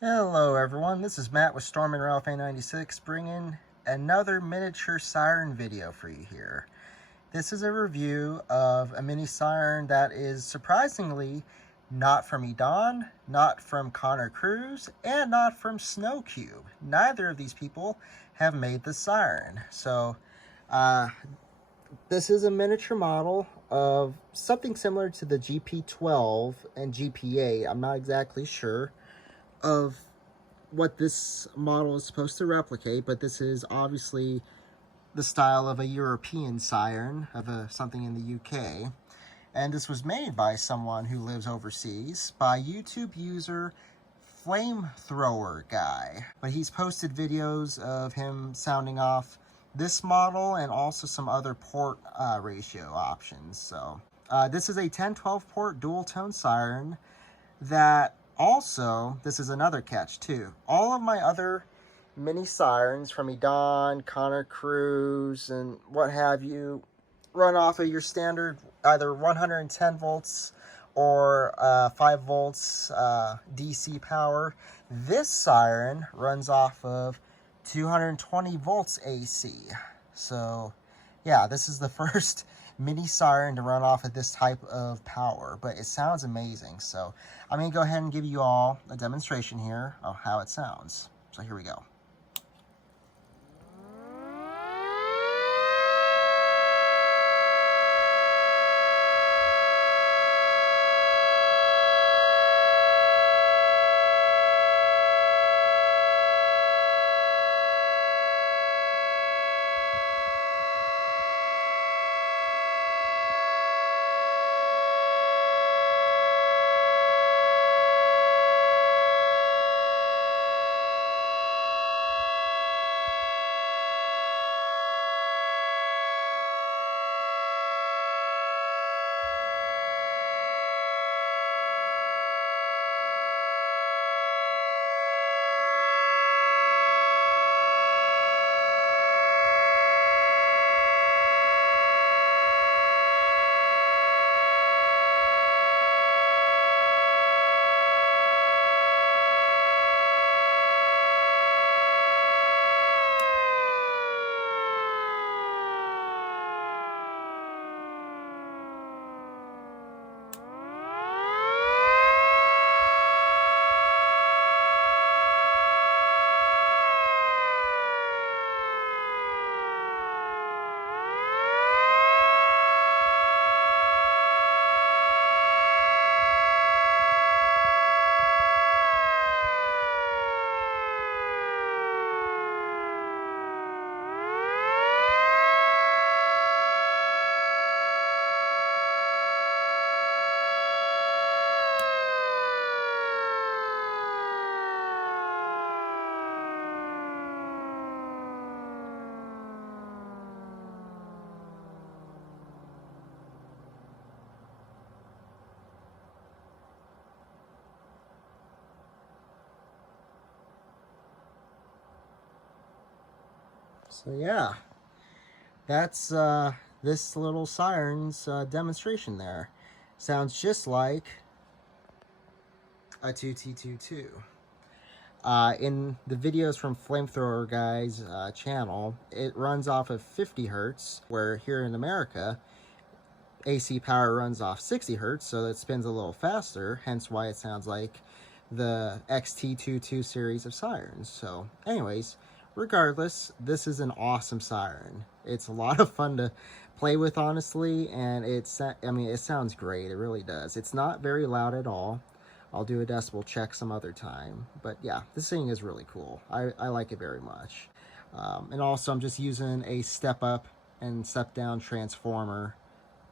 Hello everyone, this is Matt with Storm and Ralph A96 bringing another miniature siren video for you here. This is a review of a mini siren that is surprisingly not from Edaan, not from Cruz, and not from Snowcube. Neither of these people have made the siren. So this is a miniature model of something similar to the GP12 and GP8. I'm not exactly sure of what this model is supposed to replicate, but this is obviously the style of a European siren, of something in the UK. And this was made by someone who lives overseas, by YouTube user Flamethrower guy. But he's posted videos of him sounding off this model and also some other port ratio options. So this is a 10-12 port dual tone siren that also, this is another catch too. All of my other mini sirens from Edaan, Cruz, and what have you run off of your standard either 110 volts or 5 volts DC power. This siren runs off of 220 volts AC. So yeah, this is the first mini siren to run off of this type of power, but it sounds amazing. So I'm going to go ahead and give you all a demonstration here of how it sounds. So here we go. So yeah, that's this little siren's demonstration there. Sounds just like a 2T22. In the videos from Flamethrower Guy's channel, it runs off of 50 hertz, where here in America, AC power runs off 60 hertz, so it spins a little faster, hence why it sounds like the XT22 series of sirens. So anyways, regardless, this is an awesome siren. It's a lot of fun to play with, honestly, and it sounds great. It really does. It's not very loud at all. I'll do a decibel check some other time, but yeah, this thing is really cool. I like it very much. And also, I'm just using a step up and step down transformer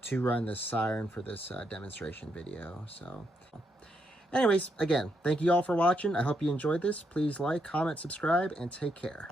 to run this siren for this demonstration video. So anyways, again, thank you all for watching. I hope you enjoyed this. Please like, comment, subscribe, and take care.